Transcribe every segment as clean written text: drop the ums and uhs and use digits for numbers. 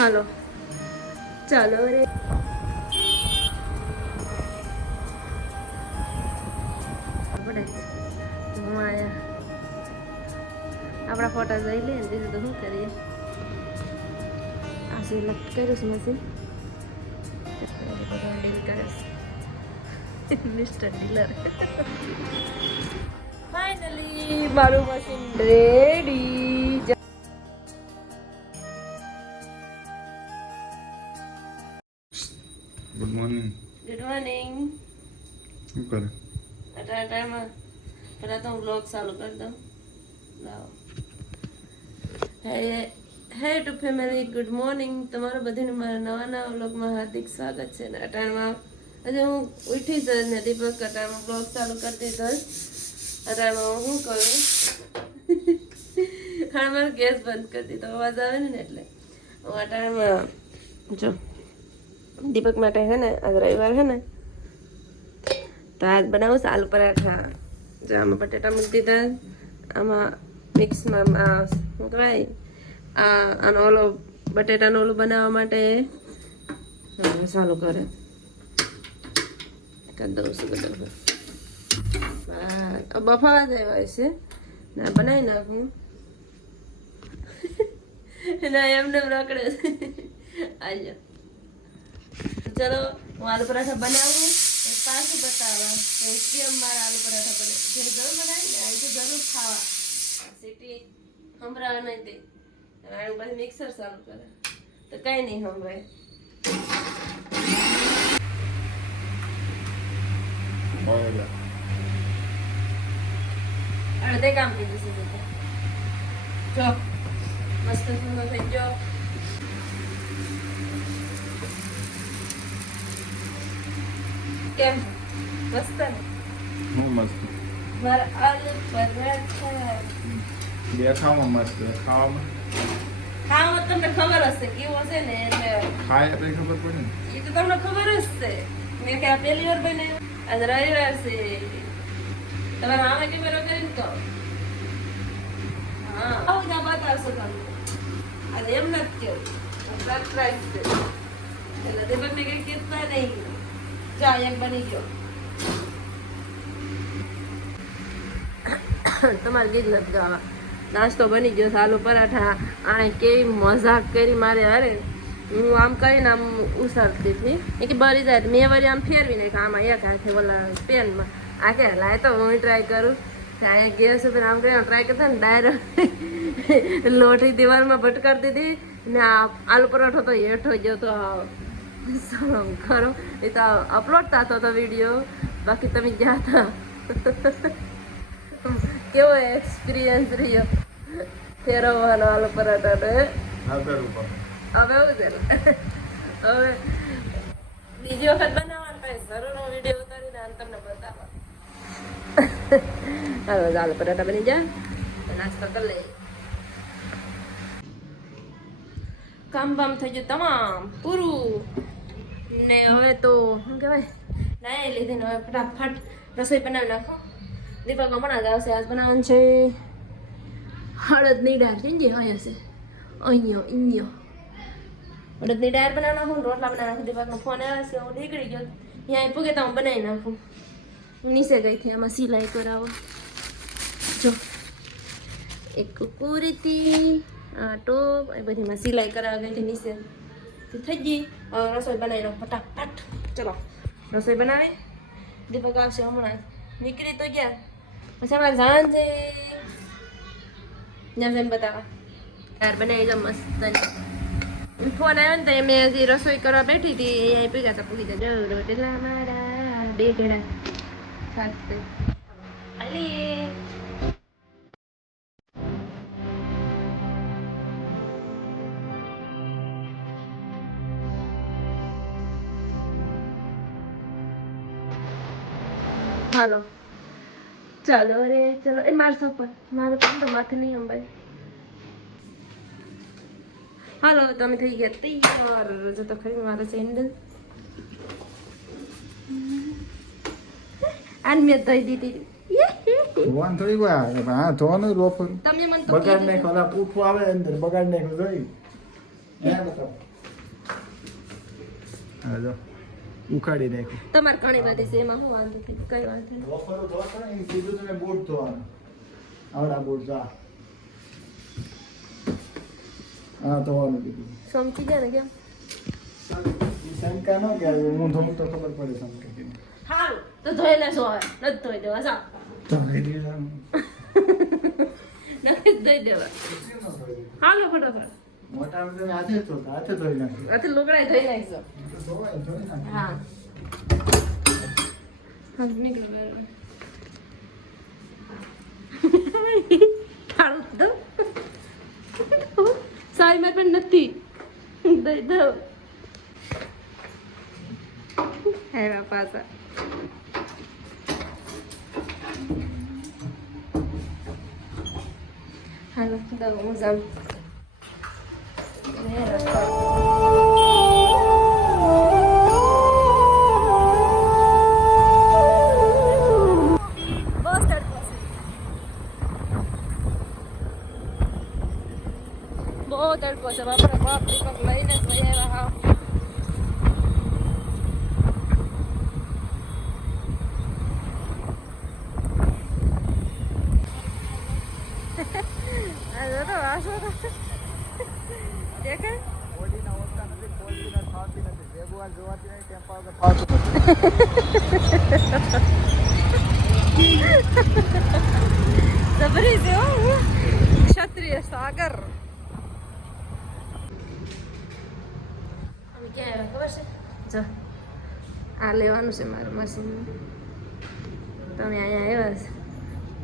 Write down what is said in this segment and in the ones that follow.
હાલો ચાલો રે આપણે હું આયા આપણા ફોટા જોઈ લે ને બીજું તો શું કરીએ આ સિલેક્ટ કર્યું છે મશીન ડીલ કરે છે મિસ્ટર ડીલર ફાઇનલી મારું machine ready good morning. Good morning શું કરે? અત્યારે ટાઈમમાં પહેલાં તો હું બ્લોગ ચાલુ કરી દઉં લાવો હે ટુ ફેમિલી ગુડ મોર્નિંગ તમારું બધીનું મારા નવા બ્લોગમાં હાર્દિક સ્વાગત છે ને અટાણમાં હજી હું ઉઠી જ ને દીપક અટાણમાં બ્લોગ ચાલુ કરતી તો અટાણમાં હું શું કરું મારો ગેસ બંધ કરતી તો અવાજ આવે ને એટલે હું અટાણમાં જો દીપક માટે છે ને આજ રવિવાર છે ને તો આજ બનાવું આલુ પરાઠા જો આમાં બટેટા મૂકી દીધા આમાં મિક્સમાં શું કહેવાય આનો ઓલો બટેટાનો ઓલું બનાવવા માટે મસાલો કરે કરી દઉં છું બફાવા દેવાય છે ના બનાવી નાખું ના એમને રખડે આજો ચલો હું આલુ પરાઠા બનાવું પાછું બતાવવા કેમ મારા આલુ પરાઠા બને જે જરૂર બનાવી ને આ તો જરૂર ખાવા સીટી સંભળાવા નહીં દે આનું પછી મિક્સર ચાલુ કરે તો કઈ નહીં સંભળાય અડધે કામ કીધું છે જો મસ્ત સુંદર થઈ ગયો કેમ મસ્ત ને હું મસ્ત. મારા આલુ પરાઠા દેખાવામાં મસ્ત, ખાવામાં ખાવામાં તમને ખબર હશે કેવું હશે ને એટલે ખાય એટલે ખબર પડે ને. એ તો તમને ખબર જ છે મેં કે આ પહેલી વાર બનાવ્યું આજ રવિવાર છે તમારે આમે કેમેરો કરીને કહો હા આવું ના બતાવશો તમને આજે એમ નથી કેવું સરપ્રાઈઝ છે એટલે તે બંને કઈ કહેતા નહીં જા એક બની ગયો તમારે ગીત નથી ગાવા નાસ્તો બની ગયો આલુ પરાઠા આને કેવી મજાક કરી મારે અરે હું આમ કરીને આમ ઉસારતી હતી એ કે બળી જાય મેં વળી આમ ફેરવી નાખ્યા આમાં એક હાથે ઓલા પેનમાં આ કે લાય તો હું ટ્રાય કરું ત્યાં ગેસ ઉપર આમ કરીને ટ્રાય કરતા ને ડાયરેક્ટ લોટી દિવાલમાં ભટકારતી હતી ને આ આલુ પરાઠો તો હેઠો ગયો તો ખરો એ તો અપલોડ થતો હતો વિડીયો બાકી તમે ગયા હતા કેવો એક્સપિરિયન્સ રહ્યો ફેરવવાનો આલુ પરાઠાનો હવે એવું છે હવે બીજી વખત બનાવવાનો પછી જરૂર વિડીયો ઉતારીને આને તમને બતાવવા હવે આલુ પરાઠા બની જાય નાસ્તો કરી લઈએ કામ બામ થઈ ગયું તમામ પૂરું ને હવે તો શું કહેવાય નાઈ લીધી ને હવે ફટાફટ રસોઈ બનાવી નાખો દીપક હમણાં જ આવશે આજ બનાવવાનું છે હળદની દાળ છે ને જે અહીંયા છે અહીંયા હળદની દાળ બનાવી નાખું રોટલા બનાવી નાખું દીપકનો ફોન આવે છે હું નીકળી ગયો અહીંયા પૂગે તો હું બનાવી નાખું હું નીચે ગઈ હતી આમાં સિલાઈ કરાવો જો એક કુર્તી આ ટોપ એ બધીમાં સિલાઈ કરાવવા ગઈ હતી નીચે થઈ ગઈ હવે રસોઈ બનાવી નાખો ફટાફટ ચલો રસોઈ બનાવી દીપક આવશે હમણાં નીકળી તો ગયા પછી અમારે જવાનું છે ત્યાં જઈને બતાવવા યાર બનાવી જાવ મસ્ત ફોન આવ્યો ને તો મેં હજી રસોઈ કરવા બેઠી હતી અહીંયા ભેગા તો પૂછી જજો રોટલા મારા બે ઘેડા સાથે અલી હાલો ચાલો અરે ચલો એ મારશો પણ મારે પણ તો માથે નહીં અંબાય હાલો તમે થઈ ગયા તૈયાર જો તો ખરી મારો સેન્ડલ આન મેં ધોઈ દીધી ધોવાનું થોડી વાર હા ધોવાનું રોપ તમે મને તો બગાડ નાખો પૂઠું આવે અંદર બગાડ નાખો જોઈ એ બતાવો હા જો ઉખાડી નાખ્યું. તમારે ઘણી બધી છે એમાં શું વાંધો નથી કઈ વાંધો નહીં. વોફરો ધોતા ને કીધું તમે બૂટ ધોવાનું. આવડા બૂટ ધોવા. હા ધોવાનું કીધું. સમજી ગયા ને કેમ શંકા ન કે હું ધોઉં તો ખબર પડે શંકા કે સારું તો ધોઈ લેશો હવે નથી ધોઈ દેવા સાવ ધોઈ દેવાનું. નથી ધોઈ દેવા હાલો ફટાફટ મોટા તમે હાથે જ ધોતા હાથે ધોઈ નાખ્યું. અત્યારે લુગડાઈ ધોઈ નાખજો ધોવાય ધોઈ નાખ્યું. હા હા નીકળો બહાર સારું દો સાઈમાં પણ નથી દઈ દો આવ્યા પાછા હાલો દો હું જાઉં બહુ તડકો છે બાપરે બાપ દીપક લઈને જ વહી આવ્યા હા બોડીના ઓછા નથી બોડીના ખાતી નથી ભેગું જોવાતી નહીં ટેમ્પા વગર ખાતું જબરી છે હો ક્ષત્રિય સાગર અમે ક્યાં આવ્યા ખબર છે જો આ લેવાનું છે મારું મશીન તમે અહીંયા આવ્યા છે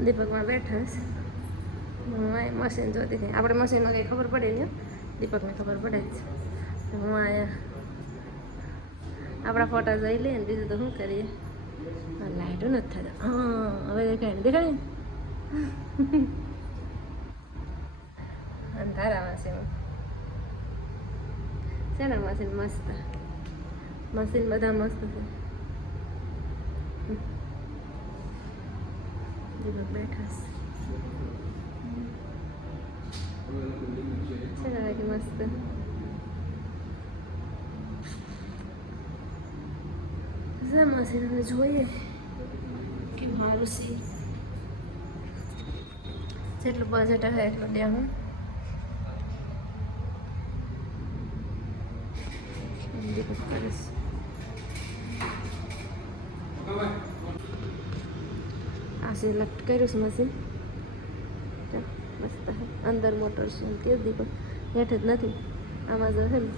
દીપકમાં બેઠા છે હું અહીં મશીન જોતી હતી આપણે મશીનમાં કંઈ ખબર પડે નહીં દીપકને ખબર પડે જ હું અહીંયા આપણા ફોટા જોઈ લઈએ ને બીજું તો શું કરીએ લાઈટો નથી થતા હા હવે દેખાય દેખાય ને અંધારામાં છે છે ને મશીન મસ્ત મશીન બધા મસ્ત છે દીપક બેઠા છે કે મસ્ત મશીન હવે જોઈએ કે મારું સી જેટલું બજેટ હશે એટલું દે હું કરીશ આ સિલેક્ટ કર્યું છે મશીન મસ્ત અંદર મોટર છે તે દીપક હેઠ જ નથી આમાં જો છે ને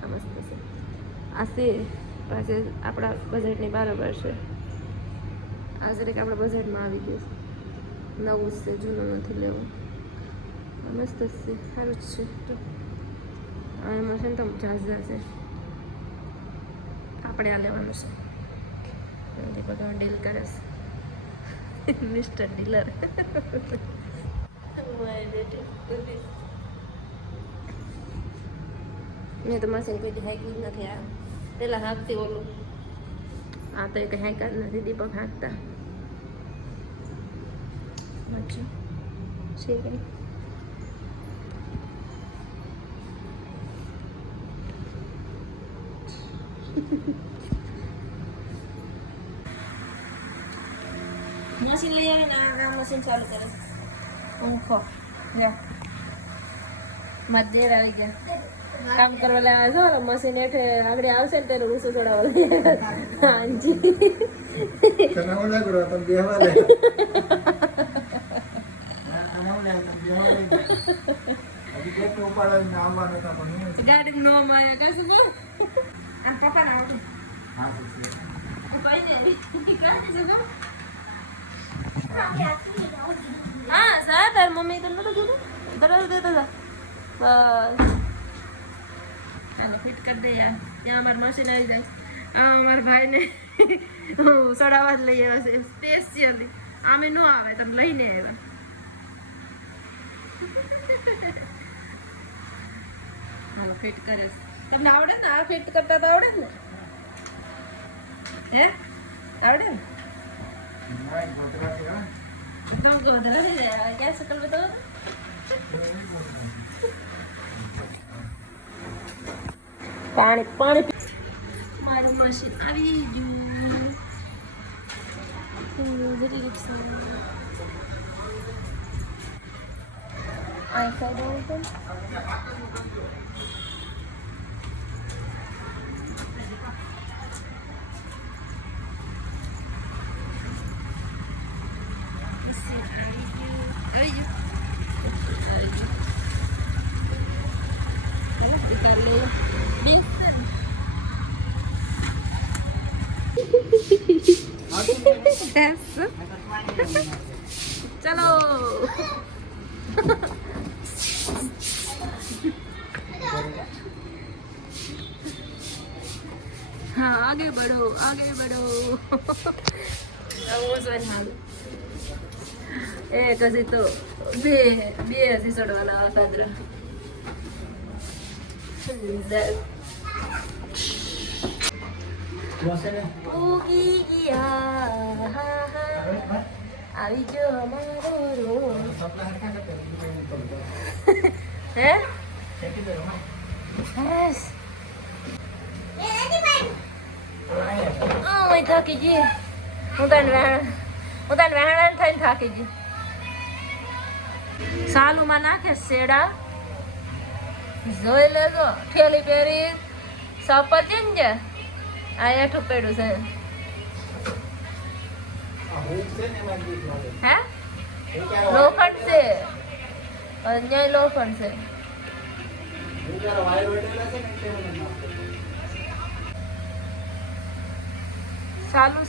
આ મસ્ત છે આ છે પાસે આપણા બજેટની બરાબર છે આ જરીક આપણા બજેટમાં આવી ગયું છે નવું જ છે જૂનું નથી લેવું મસ્ત છે સારું જ છે તો એમાં છે ને તો જાજદાર છે આપણે આ લેવાનું છે દીપક ડીલ કરે છે મિસ્ટર ડીલર મેં તો મશીન કોઈ હાંક્યું જ નથી આ પેલા હાંકતી ઓલું આ તો કંઈ હાંકા જ નથી દીપક હાંકતા મચ્છું છે કંઈ મશીન લઈ આવીને આ મશીન ચાલુ કરે ઊંખો લે મધ્યેર આવી ગયા કામ કરવા લાવ્યા છો મશીન હેઠે આગળ આવશે ને તેનો ગુસ્સો ચડાવવા હાજી ગાડી નો માયા કશું આ પપ્પા ના હા સર તાર મમ્મી તો નતું કીધું દરવાજો દેતો હતા બસ ચાલો ફિટ કરી દે યાર ત્યાં અમારે મશીન આવી જાય આ અમારા ભાઈને સડાવા જ લઈ આવ્યા છે સ્પેશિયલી આમે ન આવે તમે લઈને આવ્યા હાલો ફિટ કરે તમને આવડે ને આ ફિટ કરતા તો આવડે ને હે આવડે ને तुमको बदला भी जाएगा क्या शक्ल बताओ પાણી પાણી મારું મશીન આવી ગયું. જરી રિક્ષા આ સાઈડ આવું તો चलो हाँ आगे बढ़ो आगे बढ़ो. एक हजी तो बे हजी चढ़वाना હતા. આવી ગયો અમારો રોડ. હે બસ હું થાકી ગઈ. હું તને વહેણ થઈને થાકી ગઈ. સાલુમાં નાખે શેડા જોઈ લેજો. ઠેલી પહેરી સપચીન છે. આ એઠું પડ્યું છે. હે લોખંડ છે. અહીંયા લોખંડ છે. સાલું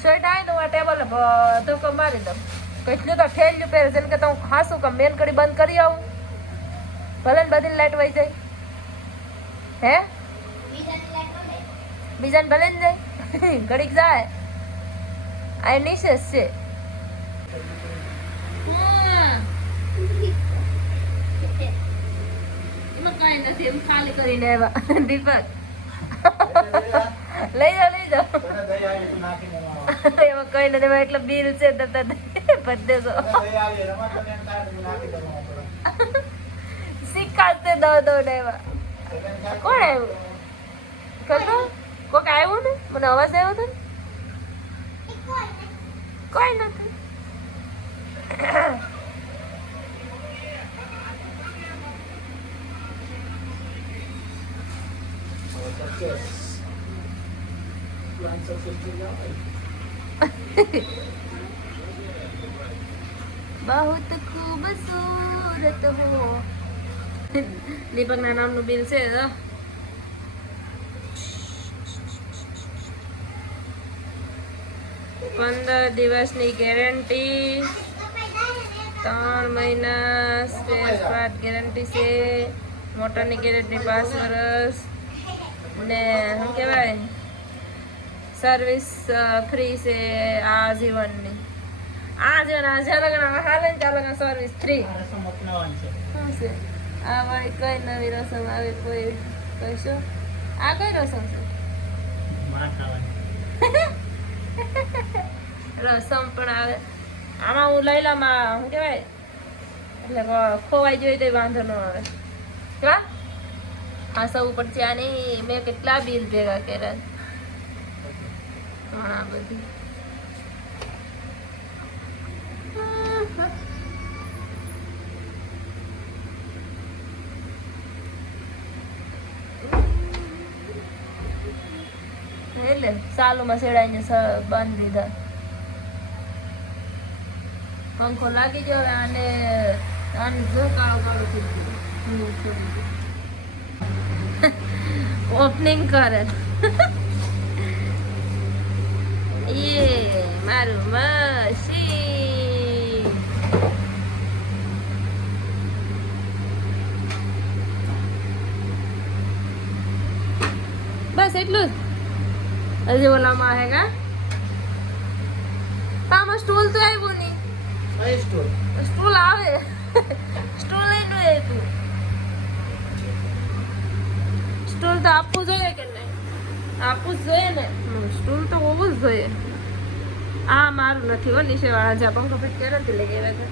સ્વેટ આવી દઉં. આ ટેબલ ધોકો મારી દઉં. કેટલું તો ઠેલ્યું પહેરે છે કે હું ખાસું કે મેન કડી બંધ કરી આવું. ભલે ને બધી લાઈટ વહી જાય. હે બીજાને ભલે ને જાય ઘડીક જાય. આ નીચે છે. એમાં કઈ નથી. એમ ખાલી કરીને આવ્યા. દીપક લઈ જાઓ એમાં કઈ નથી. એટલે બિલ છે બધે શીખાશે દો ને એવા. કોણ આવ્યું કરતો? કોક આવ્યું ને? મને અવાજ આવ્યો હતો ને. કોઈ નથી. बहुत खूबसूरत हो. દીપક ના નામનું બિલ છે. 15 દિવસની ગેરંટી, 3 મહિના સ્પેર પાર્ટ ગેરંટી છે, મોટરની ગેરંટી 5 વર્ષ ને શું કહેવાય સર્વિસ ફ્રી છે આજીવનની. આજીવન જ્યાં લગન હાલે ને ત્યાં લગન સર્વિસ ફ્રી. શું છે આ વાળી? કઈ નવી રસમ આવે કોઈ કહીશું? આ કઈ રસમ છે? રસમ પણ આવે આમાં. હું લઈ લમાં શું કહેવાય એટલે ખોવાઈ જોઈએ તો વાંધો ન આવે. કેવા ખાસવું પડશે. આની મેં કેટલા બિલ ભેગા કર્યા ઘણા બધી. એટલે સાલુમાં સેડાઈને બંધ લીધા. પંખો લાગી ગયો અને આને જો કાળો કાળો થઈ ગયો. ઓપનિંગ કરે એ મારું મશીન. બસ એટલું જ. હજી ઓલામાં હે કા આમાં સ્ટૂલ તો આવ્યું નહીં. સ્ટૂલ આવે. સ્ટૂલ લઈને આવ્યું. સ્ટૂલ તો આપવું જોઈએ કે નહીં? આપવું જ જોઈએ ને. સ્ટૂલ તો હોવું જ જોઈએ. આ મારું નથી હો. નીચે વાળા જ્યાં પંખો ફિટ કર્યો નથી લઈ ગયા હતા.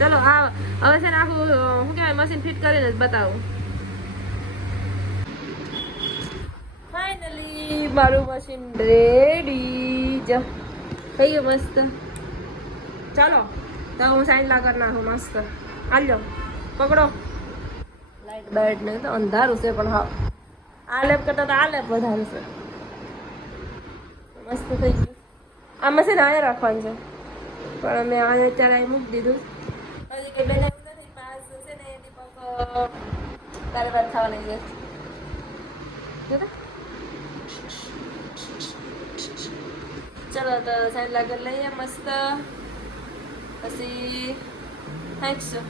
ચલો આ હવે છે ને આખું શું કહેવાય મશીન ફિટ કરીને જ બતાવું. મારું મશીન રેડી જો થઈ ગયું મસ્ત. ચાલો તો હું સાઈડ લા કરી નાખું મસ્ત. હાલો પકડો. લાઈટ બાઈટ નહીં તો અંધારું છે પણ હા આ લેપ કરતા તો આ લેપ વધારે છે. મસ્ત થઈ ગયું. આ મશીન અહીંયા રાખવાનું છે પણ મેં અહીંયા અત્યારે અહીં મૂકી દીધું. હજી કંઈ બનાવ્યું નથી. પાસ છે ને દીપક તારે વાર ખાવા લઈ જાય. ચલો તો સાઈડ લાગર લઈએ મસ્ત. પછી થાંકશું.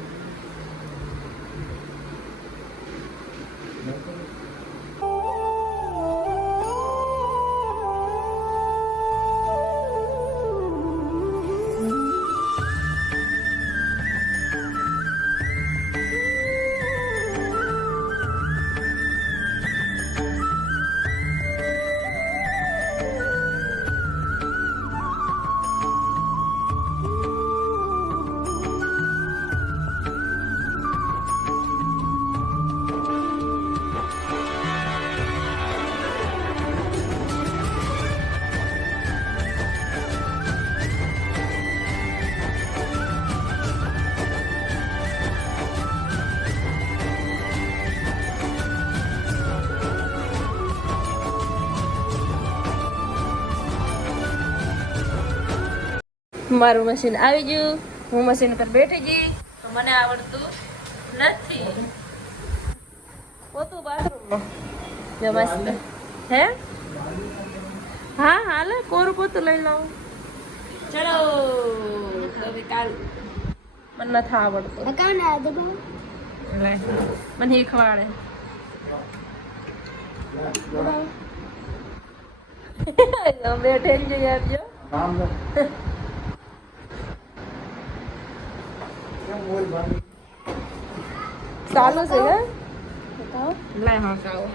મારું મશીન આવી ગયું. હું મશીન પર બેઠી ગઈ તો મને આવડતું નથી. પોતું બાથરૂમમાં જો મસ્ત હે. હા હાલે કોરું પોતું લઈ લઉં. ચલો તો કાલ મને નથી આવડતું. મને શીખવાડે. બેઠે જઈ આપજો. ચાલુ છે હે બતાવો. લાય હા કાવો